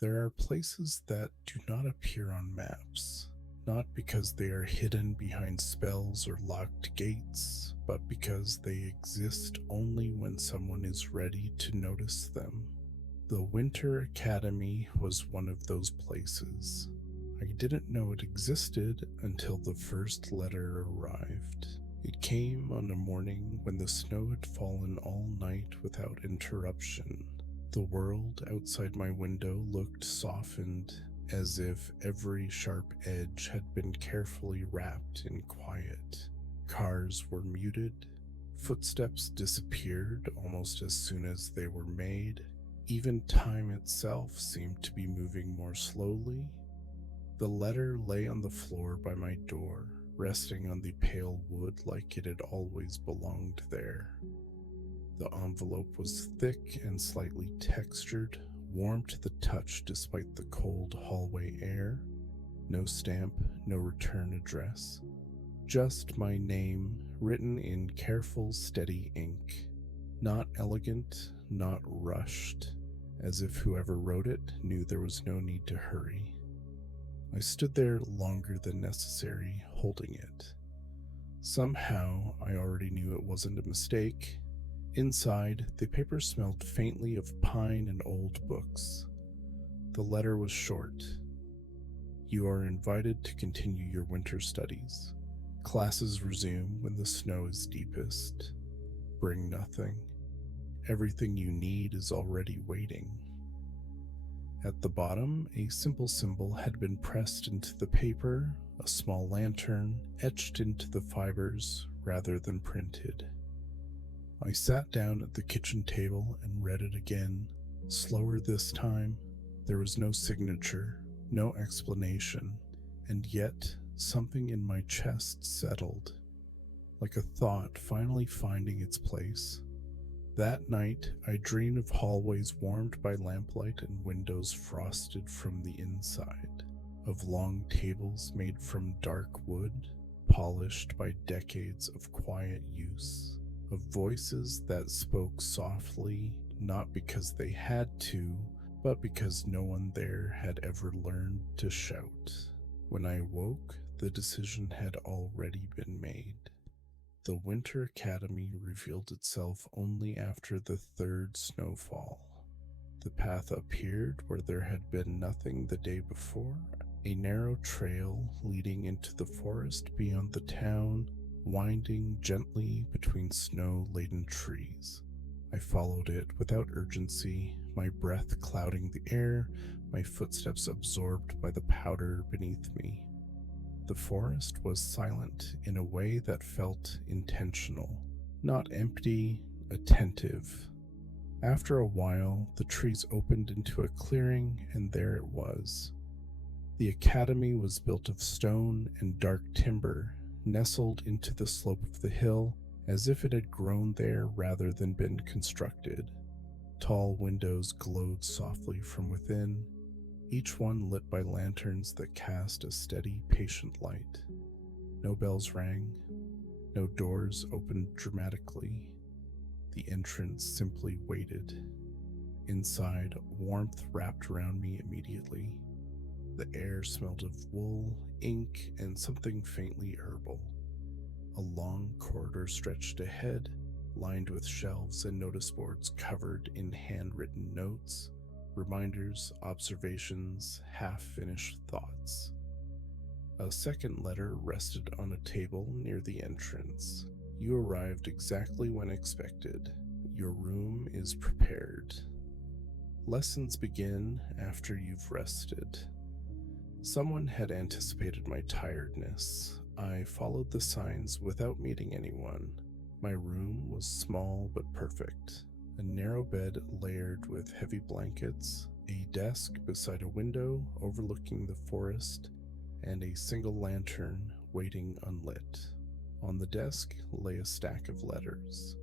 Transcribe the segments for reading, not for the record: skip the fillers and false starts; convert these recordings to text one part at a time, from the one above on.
There are places that do not appear on maps, not because they are hidden behind spells or locked gates, but because they exist only when someone is ready to notice them. The Winter Academy was one of those places. I didn't know it existed until the first letter arrived. It came on a morning when the snow had fallen all night without interruption. The world outside my window looked softened, as if every sharp edge had been carefully wrapped in quiet. Cars were muted, footsteps disappeared almost as soon as they were made. Even time itself seemed to be moving more slowly. The letter lay on the floor by my door, resting on the pale wood like it had always belonged there. The envelope was thick and slightly textured, warm to the touch despite the cold hallway air. No stamp, no return address. Just my name, written in careful, steady ink. Not elegant, not rushed, as if whoever wrote it knew there was no need to hurry. I stood there longer than necessary, holding it. Somehow, I already knew it wasn't a mistake. Inside, the paper smelled faintly of pine and old books. The letter was short. You are invited to continue your winter studies. Classes resume when the snow is deepest. Bring nothing. Everything you need is already waiting. At the bottom, a simple symbol had been pressed into the paper, a small lantern etched into the fibers rather than printed. I sat down at the kitchen table and read it again, slower this time. There was no signature, no explanation, and yet something in my chest settled, like a thought finally finding its place. That night, I dreamed of hallways warmed by lamplight and windows frosted from the inside, of long tables made from dark wood, polished by decades of quiet use, of voices that spoke softly, not because they had to, but because no one there had ever learned to shout. When I woke, the decision had already been made. The Winter Academy revealed itself only after the third snowfall. The path appeared where there had been nothing the day before, a narrow trail leading into the forest beyond the town, winding gently between snow-laden trees. I followed it without urgency, my breath clouding the air, my footsteps absorbed by the powder beneath me. The forest was silent in a way that felt intentional, not empty, attentive. After a while, the trees opened into a clearing, and there it was. The academy was built of stone and dark timber, nestled into the slope of the hill, as if it had grown there rather than been constructed. Tall windows glowed softly from within, each one lit by lanterns that cast a steady, patient light. No bells rang, no doors opened dramatically. The entrance simply waited. Inside, warmth wrapped around me immediately. The air smelled of wool, ink, and something faintly herbal. A long corridor stretched ahead, lined with shelves and notice boards covered in handwritten notes, reminders, observations, half-finished thoughts. A second letter rested on a table near the entrance. You arrived exactly when expected. Your room is prepared. Lessons begin after you've rested. Someone had anticipated my tiredness. I followed the signs without meeting anyone. My room was small but perfect. A narrow bed layered with heavy blankets, a desk beside a window overlooking the forest, and a single lantern waiting unlit. On the desk lay a stack of letters.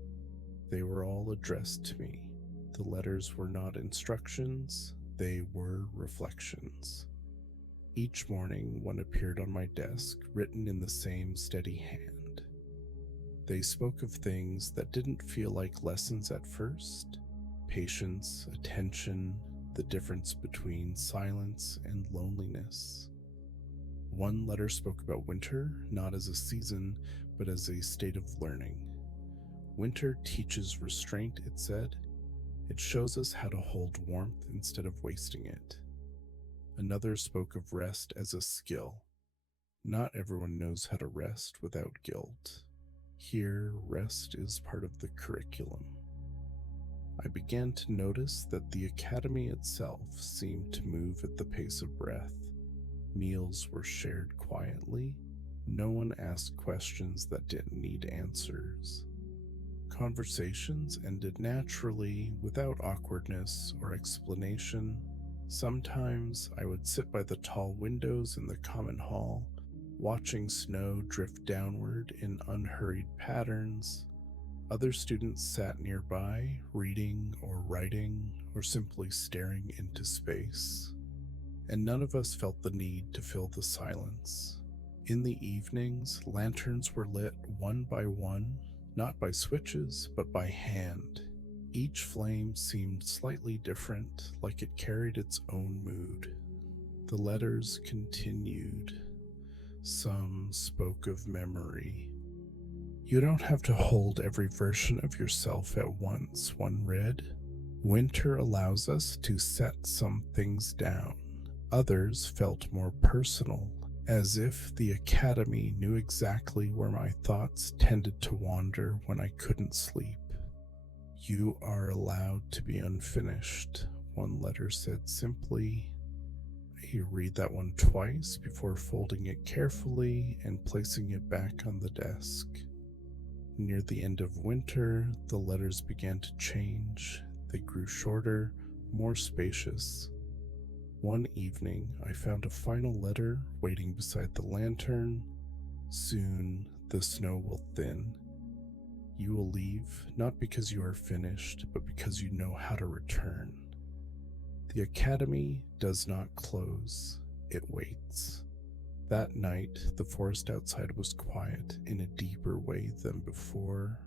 They were all addressed to me. The letters were not instructions, they were reflections. Each morning one appeared on my desk, written in the same steady hand. They spoke of things that didn't feel like lessons at first: patience, attention, the the difference between silence and loneliness. One letter spoke about winter, not as a season, but as a state of learning. Winter teaches restraint, it said. It shows us how to hold warmth instead of wasting it. Another spoke of rest as a skill. Not everyone knows how to rest without guilt. Here, rest is part of the curriculum. I began to notice that the academy itself seemed to move at the pace of breath. Meals were shared quietly. No one asked questions that didn't need answers. Conversations ended naturally, without awkwardness or explanation. Sometimes I would sit by the tall windows in the common hall, watching snow drift downward in unhurried patterns. Other students sat nearby, reading or writing or simply staring into space. And none of us felt the need to fill the silence. In the evenings, lanterns were lit one by one, not by switches, but by hand. Each flame seemed slightly different, like it carried its own mood. The letters continued. Some spoke of memory. You don't have to hold every version of yourself at once, one read. Winter allows us to set some things down. Others felt more personal, as if the academy knew exactly where my thoughts tended to wander when I couldn't sleep. You are allowed to be unfinished, one letter said simply. You read that one twice before folding it carefully and placing it back on the desk. Near the end of winter, the letters began to change. They grew shorter, more spacious. One evening, I found a final letter waiting beside the lantern. Soon, the snow will thin. You will leave, not because you are finished, but because you know how to return. The academy does not close, it waits. That night, the forest outside was quiet in a deeper way than before.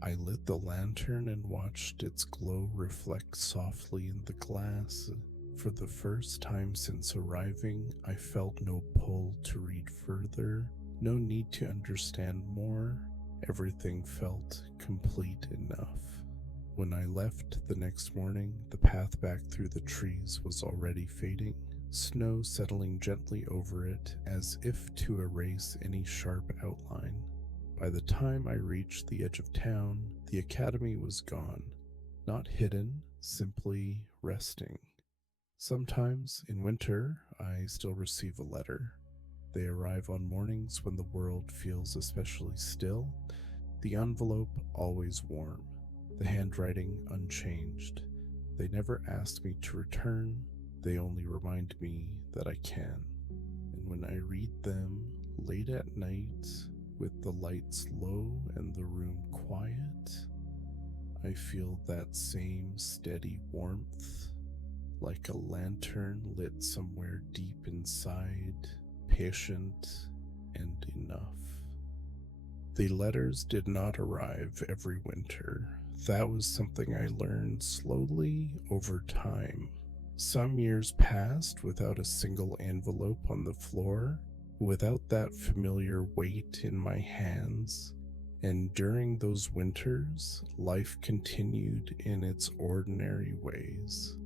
I lit the lantern and watched its glow reflect softly in the glass. For the first time since arriving, I felt no pull to read further, no need to understand more. Everything felt complete enough. When I left the next morning, the path back through the trees was already fading, snow settling gently over it as if to erase any sharp outline. By the time I reached the edge of town, the academy was gone. Not hidden, simply resting. Sometimes, in winter, I still receive a letter. They arrive on mornings when the world feels especially still, the envelope always warm, the handwriting unchanged. They never ask me to return, they only remind me that I can. And when I read them late at night, with the lights low and the room quiet, I feel that same steady warmth, like a lantern lit somewhere deep inside, patient and enough. The letters did not arrive every winter. That was something I learned slowly over time. Some years passed without a single envelope on the floor, without that familiar weight in my hands. And during those winters, life continued in its ordinary ways.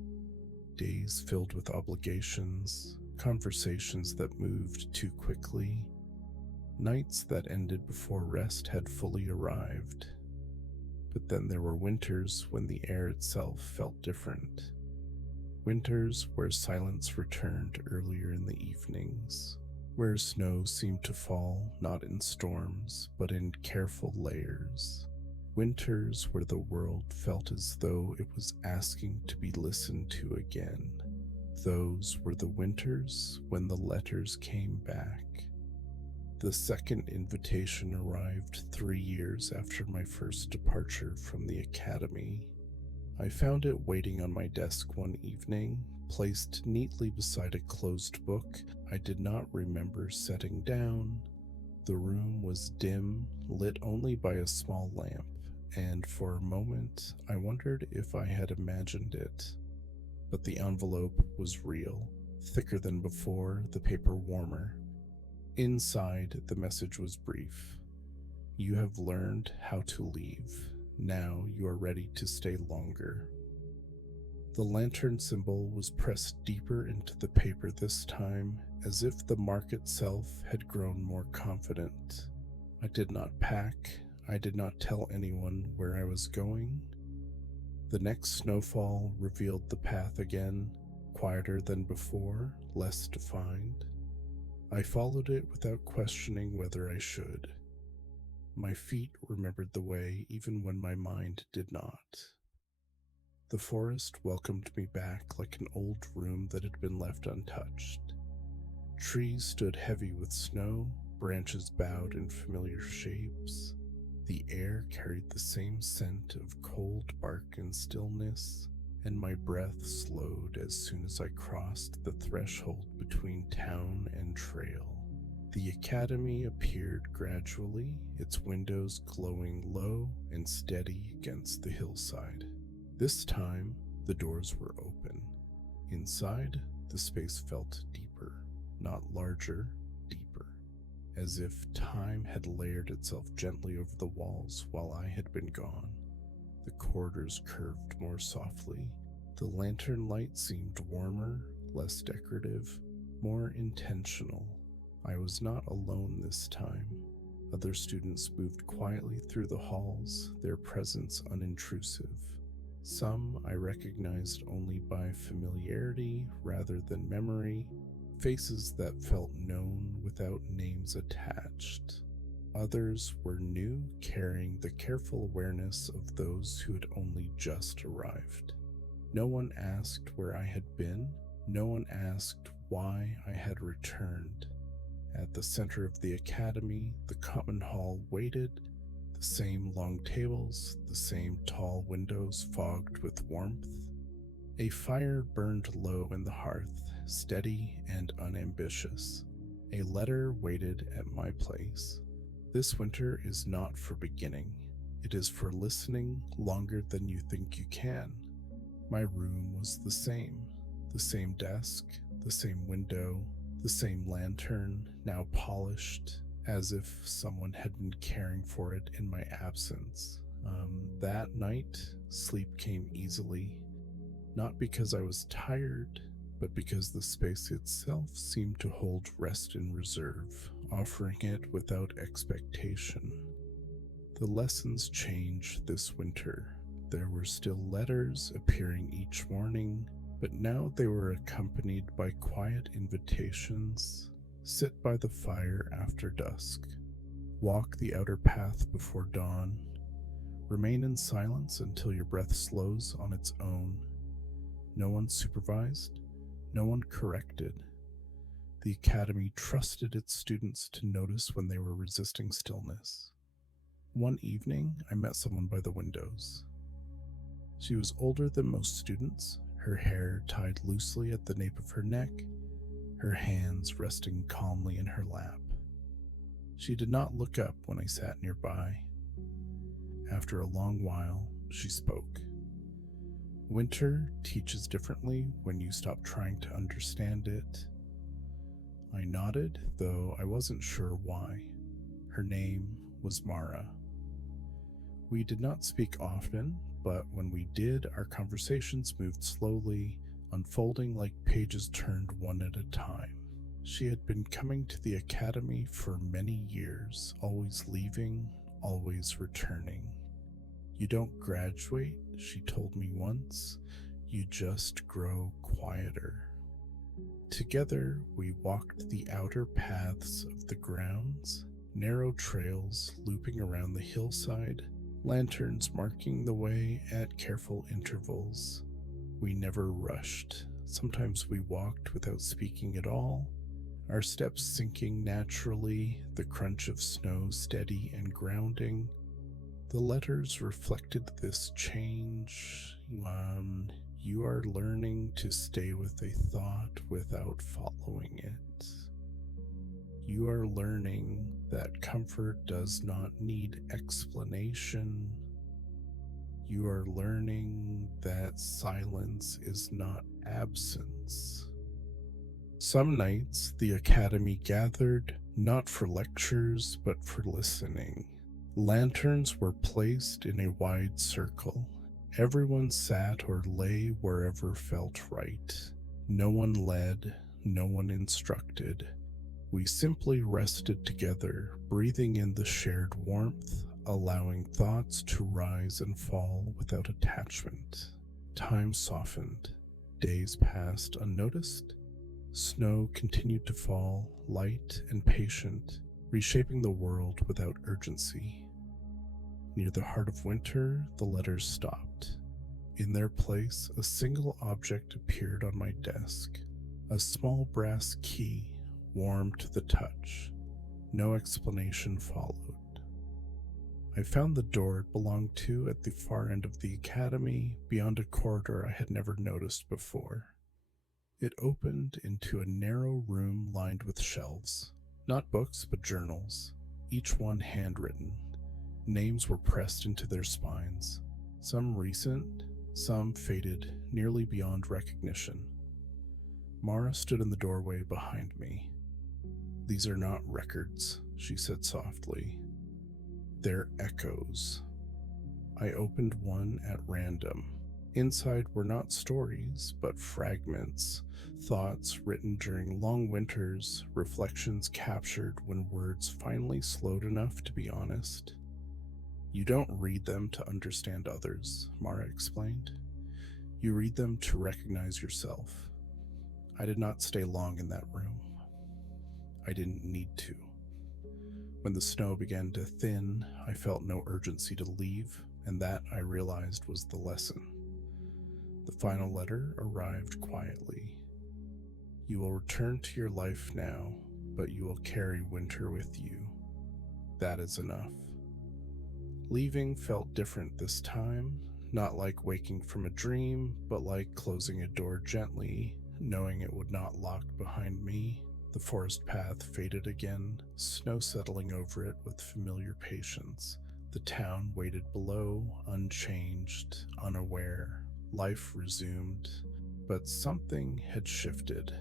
Days filled with obligations, conversations that moved too quickly, nights that ended before rest had fully arrived. But then there were winters when the air itself felt different. Winters where silence returned earlier in the evenings, where snow seemed to fall not in storms, but in careful layers. Winters where the world felt as though it was asking to be listened to again. Those were the winters when the letters came back. The second invitation arrived 3 years after my first departure from the academy. I found it waiting on my desk one evening, placed neatly beside a closed book I did not remember setting down. The room was dim, lit only by a small lamp, and for a moment I wondered if I had imagined it. but the envelope was real, thicker than before, the paper warmer. Inside, the message was brief. You have learned how to leave. Now you are ready to stay longer. The lantern symbol was pressed deeper into the paper this time, as if the mark itself had grown more confident. I did not pack. I did not tell anyone where I was going. The next snowfall revealed the path again, quieter than before, less defined. I followed it without questioning whether I should. My feet remembered the way even when my mind did not. The forest welcomed me back like an old room that had been left untouched. Trees stood heavy with snow, branches bowed in familiar shapes. The air carried the same scent of cold bark and stillness, and my breath slowed as soon as I crossed the threshold between town and trail. The academy appeared gradually, its windows glowing low and steady against the hillside. This time, the doors were open. Inside, the space felt deeper, not larger, deeper, as if time had layered itself gently over the walls while I had been gone. The corridors curved more softly. The lantern light seemed warmer, less decorative, more intentional. I was not alone this time. Other students moved quietly through the halls, their presence unintrusive. Some I recognized only by familiarity rather than memory, faces that felt known without names attached. Others were new, carrying the careful awareness of those who had only just arrived. No one asked where I had been. No one asked why I had returned. At the center of the academy, the common hall waited, the same long tables, the same tall windows fogged with warmth. A fire burned low in the hearth, steady and unambitious. A letter waited at my place. This winter is not for beginning. It is for listening longer than you think you can. My room was the same desk, the same window, the same lantern, now polished, as if someone had been caring for it in my absence. That night, sleep came easily, not because I was tired, but because the space itself seemed to hold rest in reserve, offering it without expectation. The lessons changed this winter. There were still letters appearing each morning, but now they were accompanied by quiet invitations. Sit by the fire after dusk. Walk the outer path before dawn. Remain in silence until your breath slows on its own. No one supervised, no one corrected. The academy trusted its students to notice when they were resisting stillness. One evening, I met someone by the windows. She was older than most students, her hair tied loosely at the nape of her neck, her hands resting calmly in her lap. She did not look up when I sat nearby. After a long while, she spoke. Winter teaches differently when you stop trying to understand it. I nodded, though I wasn't sure why. Her name was Mara. We did not speak often, but when we did, our conversations moved slowly, unfolding like pages turned one at a time. She had been coming to the academy for many years, always leaving, always returning. You don't graduate, she told me once, you just grow quieter. Together, we walked the outer paths of the grounds, narrow trails looping around the hillside, lanterns marking the way at careful intervals. We never rushed. Sometimes we walked without speaking at all, our steps sinking naturally, the crunch of snow steady and grounding. The letters reflected this change. You are learning to stay with a thought without following it. You are learning that comfort does not need explanation. You are learning that silence is not absence. Some nights the academy gathered, not for lectures, but for listening. Lanterns were placed in a wide circle. Everyone sat or lay wherever felt right. No one led, no one instructed. We simply rested together, breathing in the shared warmth, allowing thoughts to rise and fall without attachment. Time softened. Days passed unnoticed. Snow continued to fall, light and patient, reshaping the world without urgency. Near the heart of winter, the letters stopped. In their place, a single object appeared on my desk. A small brass key, warm to the touch. No explanation followed. I found the door it belonged to at the far end of the academy, beyond a corridor I had never noticed before. It opened into a narrow room lined with shelves. Not books, but journals, each one handwritten. Names were pressed into their spines, some recent, some faded nearly beyond recognition. Mara stood in the doorway behind me. "These are not records," she said softly. "They're echoes." I opened one at random. Inside were not stories, but fragments, thoughts written during long winters, reflections captured when words finally slowed enough to be honest. "You don't read them to understand others," Mara explained. "You read them to recognize yourself." I did not stay long in that room. I didn't need to. When the snow began to thin, I felt no urgency to leave, and that, I realized, was the lesson. The final letter arrived quietly. "You will return to your life now, but you will carry winter with you. That is enough." Leaving felt different this time, not like waking from a dream, but like closing a door gently, knowing it would not lock behind me. The forest path faded again, snow settling over it with familiar patience. The town waited below, unchanged, unaware. Life resumed, but something had shifted.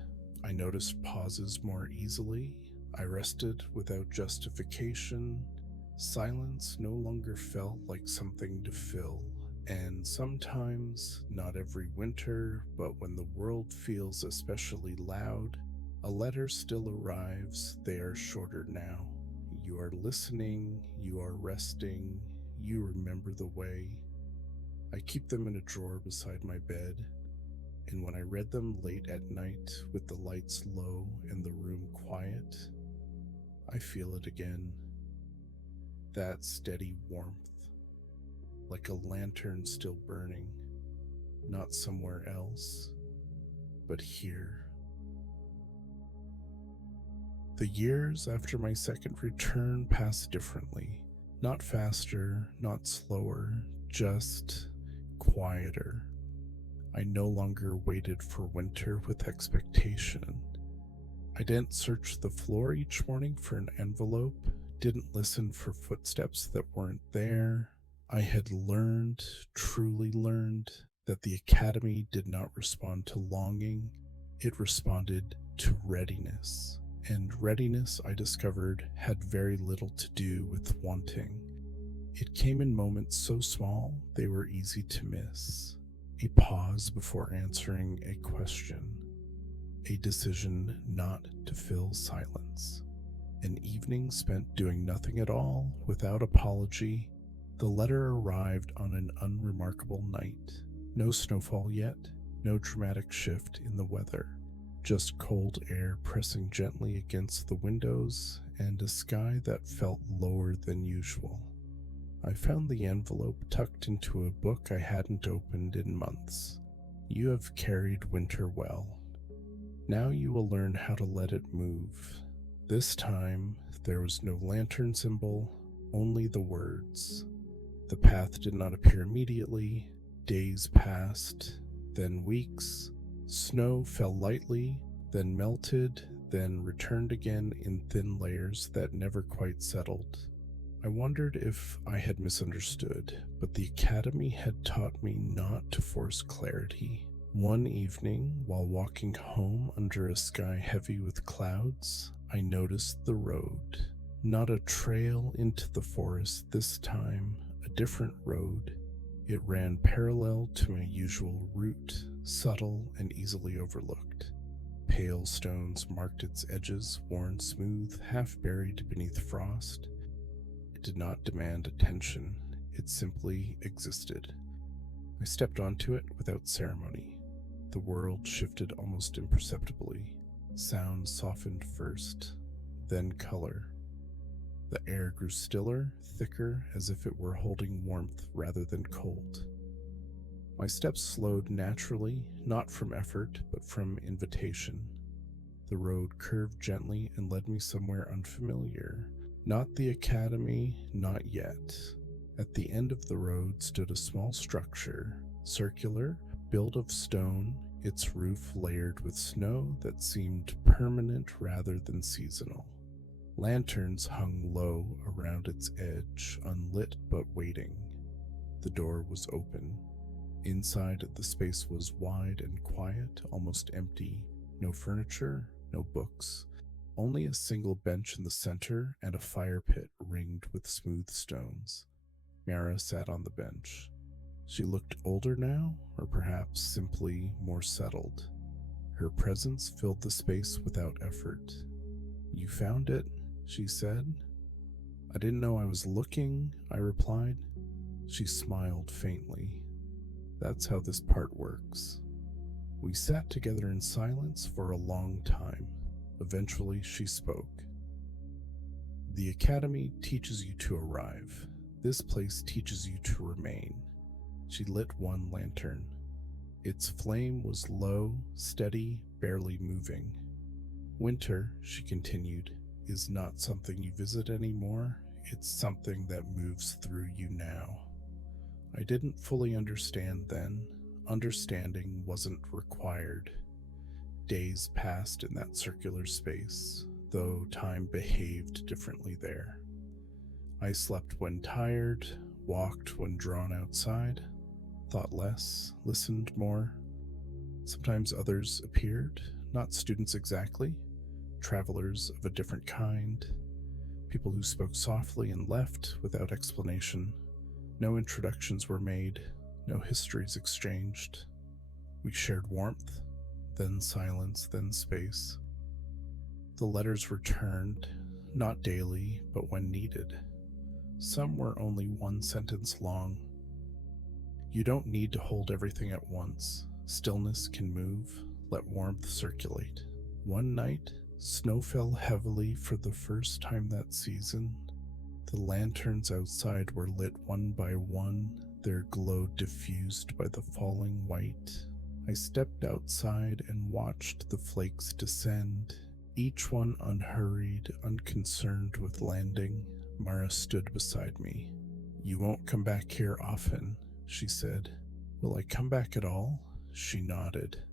I noticed pauses more easily. I rested without justification. Silence no longer felt like something to fill. And sometimes, not every winter, but when the world feels especially loud, a letter still arrives. They are shorter now. "You are listening, you are resting, you remember the way." I keep them in a drawer beside my bed, and when I read them late at night with the lights low and the room quiet, I feel it again. That steady warmth, like a lantern still burning, not somewhere else, but here. The years after my second return passed differently. Not faster, not slower, just quieter. I no longer waited for winter with expectation. I didn't search the floor each morning for an envelope, didn't listen for footsteps that weren't there. I had learned, truly learned, that the academy did not respond to longing, it responded to readiness. And readiness, I discovered, had very little to do with wanting. It came in moments so small they were easy to miss. A pause before answering a question. A decision not to fill silence. An evening spent doing nothing at all, without apology. The letter arrived on an unremarkable night. No snowfall yet, no dramatic shift in the weather. Just cold air pressing gently against the windows and a sky that felt lower than usual. I found the envelope tucked into a book I hadn't opened in months. "You have carried winter well. Now you will learn how to let it move." This time, there was no lantern symbol, only the words. The path did not appear immediately. Days passed, then weeks. Snow fell lightly, then melted, then returned again in thin layers that never quite settled. I wondered if I had misunderstood, but the academy had taught me not to force clarity. One evening, while walking home under a sky heavy with clouds, I noticed the road. Not a trail into the forest this time, a different road. It ran parallel to my usual route, subtle and easily overlooked. Pale stones marked its edges, worn smooth, half buried beneath frost. It did not demand attention, it simply existed. I stepped onto it without ceremony. The world shifted almost imperceptibly. Sound softened first, then color. The air grew stiller, thicker, as if it were holding warmth rather than cold. My steps slowed naturally, not from effort, but from invitation. The road curved gently and led me somewhere unfamiliar. Not the academy, not yet. At the end of the road stood a small structure, circular, built of stone, its roof layered with snow that seemed permanent rather than seasonal. Lanterns hung low around its edge, unlit but waiting. The door was open. Inside, the space was wide and quiet, almost empty. No furniture, no books, only a single bench in the center and a fire pit ringed with smooth stones. Mara sat on the bench. She looked older now, or perhaps simply more settled. Her presence filled the space without effort. "You found it," she said. "I didn't know I was looking," I replied. She smiled faintly. "That's how this part works." We sat together in silence for a long time. Eventually, she spoke. "The academy teaches you to arrive. This place teaches you to remain." She lit one lantern. Its flame was low, steady, barely moving. "Winter," she continued, "is not something you visit anymore. It's something that moves through you now." I didn't fully understand then. Understanding wasn't required. Days passed in that circular space, though time behaved differently there. I slept when tired, walked when drawn outside, thought less, listened more. Sometimes others appeared, not students exactly, travelers of a different kind, people who spoke softly and left without explanation. No introductions were made, no histories exchanged. We shared warmth, then silence, then space. The letters returned, not daily, but when needed. Some were only one sentence long. "You don't need to hold everything at once. Stillness can move. Let warmth circulate." One night, snow fell heavily for the first time that season. The lanterns outside were lit one by one, their glow diffused by the falling white. I stepped outside and watched the flakes descend, each one unhurried, unconcerned with landing. Mara stood beside me. "You won't come back here often," she said. "Will I come back at all?" She nodded.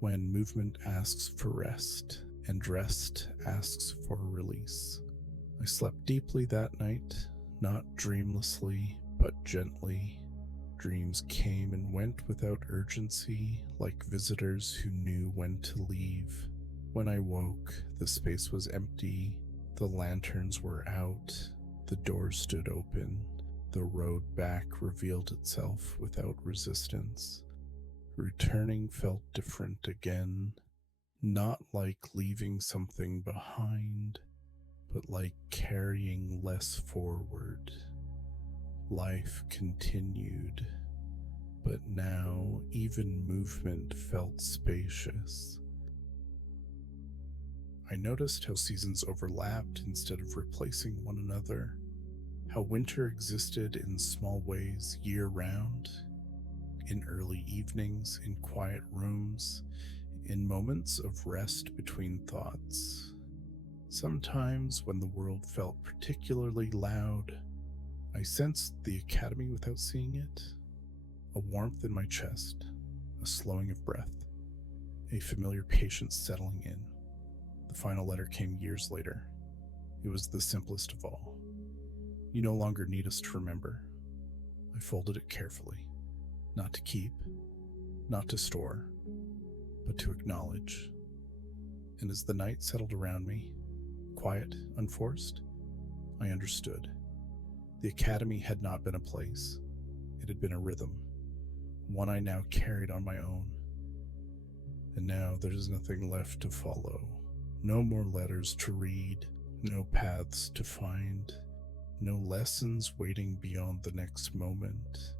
"When movement asks for rest, and rest asks for release." I slept deeply that night, not dreamlessly, but gently. Dreams came and went without urgency, like visitors who knew when to leave. When I woke, the space was empty, the lanterns were out, the door stood open, the road back revealed itself without resistance. Returning felt different again, not like leaving something behind, but like carrying less forward. Life continued, but now even movement felt spacious. I noticed how seasons overlapped instead of replacing one another, how winter existed in small ways year-round, in early evenings, in quiet rooms, in moments of rest between thoughts. Sometimes, when the world felt particularly loud, I sensed the academy without seeing it. A warmth in my chest, a slowing of breath, a familiar patience settling in. The final letter came years later. It was the simplest of all. "You no longer need us to remember." I folded it carefully. Not to keep, not to store, but to acknowledge. And as the night settled around me, quiet, unforced, I understood. The academy had not been a place. It had been a rhythm, one I now carried on my own. And now there's nothing left to follow. No more letters to read, no paths to find, no lessons waiting beyond the next moment.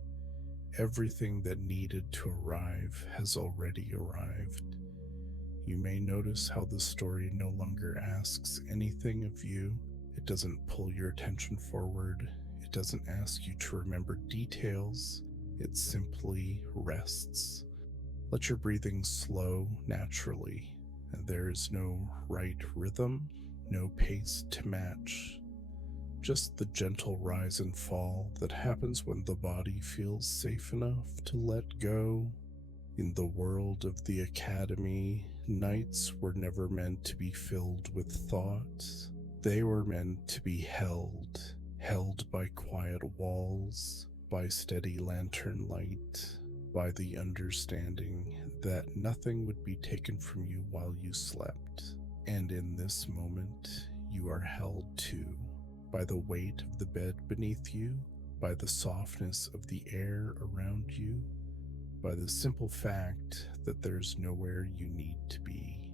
Everything that needed to arrive has already arrived. You may notice how the story no longer asks anything of you. It doesn't pull your attention forward. It doesn't ask you to remember details. It simply rests. Let your breathing slow naturally. There is no right rhythm, no pace to match. Just the gentle rise and fall that happens when the body feels safe enough to let go. In the world of the academy, nights were never meant to be filled with thoughts. They were meant to be held by quiet walls, by steady lantern light, by the understanding that nothing would be taken from you while you slept. And in this moment, you are held too, by the weight of the bed beneath you, by the softness of the air around you, by the simple fact that there's nowhere you need to be.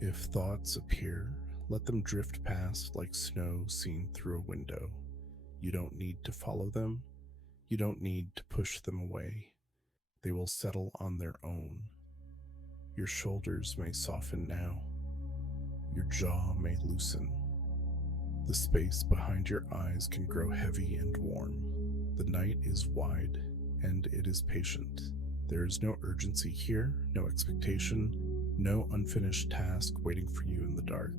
If thoughts appear, let them drift past like snow seen through a window. You don't need to follow them. You don't need to push them away. They will settle on their own. Your shoulders may soften now. Your jaw may loosen. The space behind your eyes can grow heavy and warm. The night is wide, and it is patient. There is no urgency here, no expectation, no unfinished task waiting for you in the dark.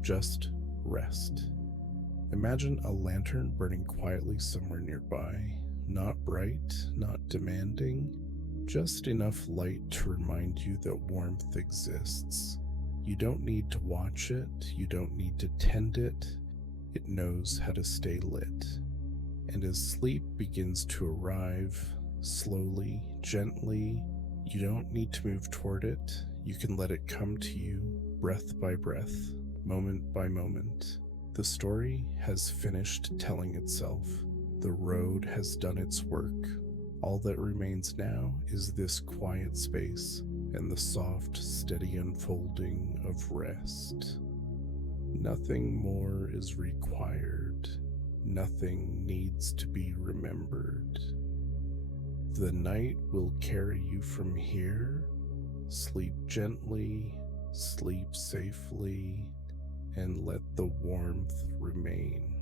Just rest. Imagine a lantern burning quietly somewhere nearby, not bright, not demanding, just enough light to remind you that warmth exists. You don't need to watch it, you don't need to tend it. It knows how to stay lit. And as sleep begins to arrive, slowly, gently, you don't need to move toward it. You can let it come to you, breath by breath, moment by moment. The story has finished telling itself. The road has done its work. All that remains now is this quiet space and the soft, steady unfolding of rest. Nothing more is required. Nothing needs to be remembered. The night will carry you from here. Sleep gently, sleep safely, and let the warmth remain.